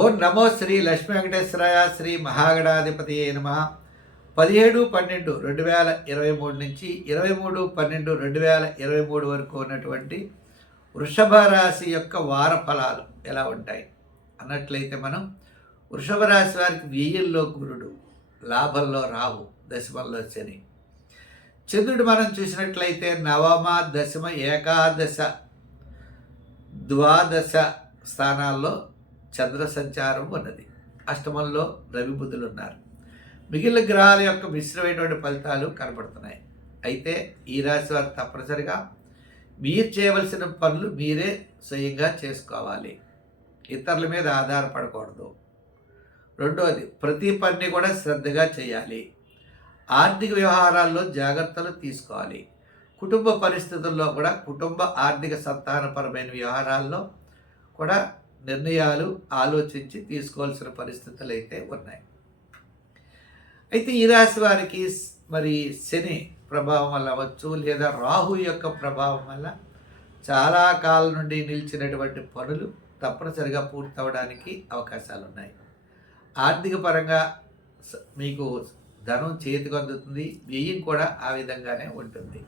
ఓం నమో శ్రీ లక్ష్మీ వెంకటేశ్వరాయ శ్రీ మహాగణాధిపతి నమ. పదిహేడు పన్నెండు రెండు వేల ఇరవై మూడు నుంచి ఇరవై మూడు పన్నెండు రెండు వేల ఇరవై మూడు వరకు ఉన్నటువంటి వృషభ రాశి యొక్క వార ఫలాలు ఎలా ఉంటాయి? అన్నట్లయితే మనం వృషభ రాశి వారికి వెయ్యిల్లో గురుడు లాభంలో రావు దశమంలో శని. చంద్రుడు మనం చూసినట్లయితే నవమ దశమ ఏకాదశ ద్వాదశ స్థానాల్లో చంద్ర సంచారం ఉన్నది అష్టమంలో రవి బుద్ధులు ఉన్నారు మిగిలిన గ్రహాల యొక్క మిశ్రమైనటువంటి ఫలితాలు కనపడుతున్నాయి. అయితే ఈ రాశి వారు తప్పనిసరిగా మీరు చేయవలసిన పనులు మీరే స్వయంగా చేసుకోవాలి. ఇతరుల మీద ఆధారపడకూడదు. రెండవది ప్రతి పని కూడా శ్రద్ధగా చేయాలి. ఆర్థిక వ్యవహారాల్లో జాగ్రత్తలు తీసుకోవాలి. కుటుంబ పరిస్థితుల్లో కూడా కుటుంబ ఆర్థిక సంతానపరమైన వ్యవహారాల్లో కూడా నిర్ణయాలు ఆలోచించి తీసుకోవాల్సిన పరిస్థితులు అయితే ఉన్నాయి. అయితే ఈ రాశి వారికి మరి శని ప్రభావం వల్ల అవ్వచ్చు లేదా రాహు యొక్క ప్రభావం వల్ల చాలా కాలం నుండి నిలిచినటువంటి పనులు తప్పనిసరిగా పూర్తవడానికి అవకాశాలు ఉన్నాయి ఆర్థిక పరంగా మీకు ధనం చేతికి అందుతుంది వ్యయం కూడా ఆ విధంగానే ఉంటుంది.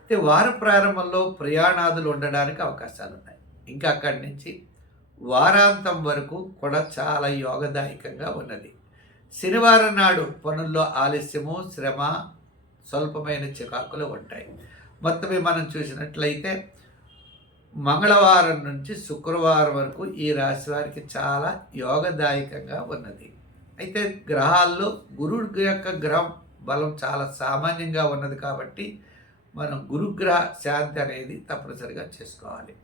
అయితే వార ప్రారంభంలో ప్రయాణాదులు ఉండడానికి అవకాశాలు ఉన్నాయి ఇంకా అక్కడి నుంచి వారాంతం వరకు కూడా చాలా యోగదాయకంగా ఉన్నది. శనివారం నాడు పనుల్లో ఆలస్యము శ్రమ స్వల్పమైన చికాకులు ఉంటాయి. మొత్తమే మనం చూసినట్లయితే మంగళవారం నుంచి శుక్రవారం వరకు ఈ రాశి వారికి చాలా యోగదాయకంగా ఉన్నది. అయితే గ్రహాల్లో గురుడు యొక్క గ్రహం బలం చాలా సామాన్యంగా ఉన్నది కాబట్టి మనం గురుగ్రహ శాంతి అనేది తప్పనిసరిగా చేసుకోవాలి.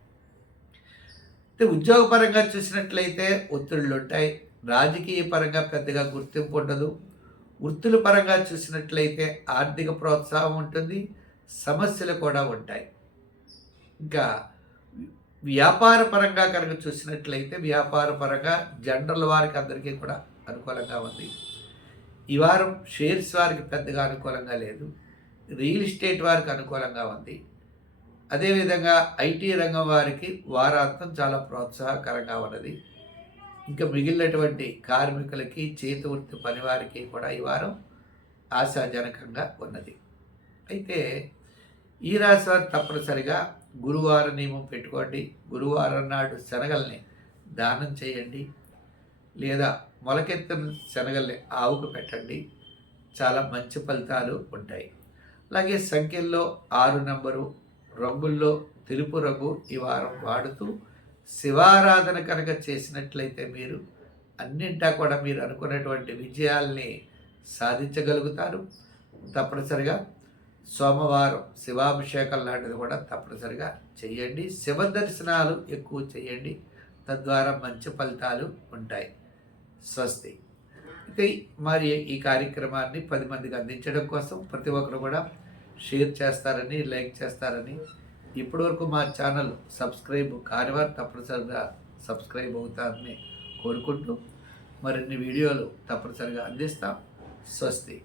అయితే ఉద్యోగపరంగా చూసినట్లయితే ఒత్తిళ్ళు ఉంటాయి. రాజకీయ పరంగా పెద్దగా గుర్తింపు ఉండదు. వృత్తుల పరంగా చూసినట్లయితే ఆర్థిక ప్రోత్సాహం ఉంటుంది. సమస్యలు కూడా ఉంటాయి. ఇంకా వ్యాపార పరంగా కనుక చూసినట్లయితే వ్యాపార పరంగా జనరల్ వారికి అందరికీ కూడా అనుకూలంగా ఉంది. ఈ వారం షేర్స్ వారికి పెద్దగా అనుకూలంగా లేదు. రియల్ ఎస్టేట్ వారికి అనుకూలంగా ఉంది. అదేవిధంగా ఐటీ రంగం వారికి వారాంతం చాలా ప్రోత్సాహకరంగా ఉన్నది. ఇంకా మిగిలినటువంటి కార్మికులకి చేతి వృత్తి పనివారికి కూడా ఈ వారం ఆశాజనకంగా ఉన్నది. అయితే ఈ రాశి వారు తప్పనిసరిగా గురువారం నియమం పెట్టుకోండి. గురువారం నాడు శనగల్ని దానం చేయండి. లేదా మొలకెత్తిన శనగల్ని ఆవుకు పెట్టండి. చాలా మంచి ఫలితాలు ఉంటాయి. అలాగే సంఖ్యల్లో ఆరు నెంబరు రంగుల్లో తెలుపు రంగు ఈ వారం వాడుతూ శివారాధన కనుక చేసినట్లయితే మీరు అన్నింటా కూడా మీరు అనుకున్నటువంటి విజయాల్ని సాధించగలుగుతారు. తప్పనిసరిగా సోమవారం శివాభిషేకం లాంటిది కూడా తప్పనిసరిగా చేయండి. శివ దర్శనాలు ఎక్కువ చేయండి. తద్వారా మంచి ఫలితాలు ఉంటాయి. స్వస్తి. అయితే మరి ఈ కార్యక్రమాన్ని పది మందికి అందించడం కోసం ప్రతి ఒక్కరు కూడా షేర్ చేస్తారని లైక్ చేస్తారని ఇప్పటివరకు మా ఛానల్ సబ్స్క్రైబ్ కానివారు తప్పనిసరిగా సబ్స్క్రైబ్ అవుతారని కోరుకుంటూ మరిన్ని వీడియోలు తప్పనిసరిగా అందిస్తాం. స్వస్తి.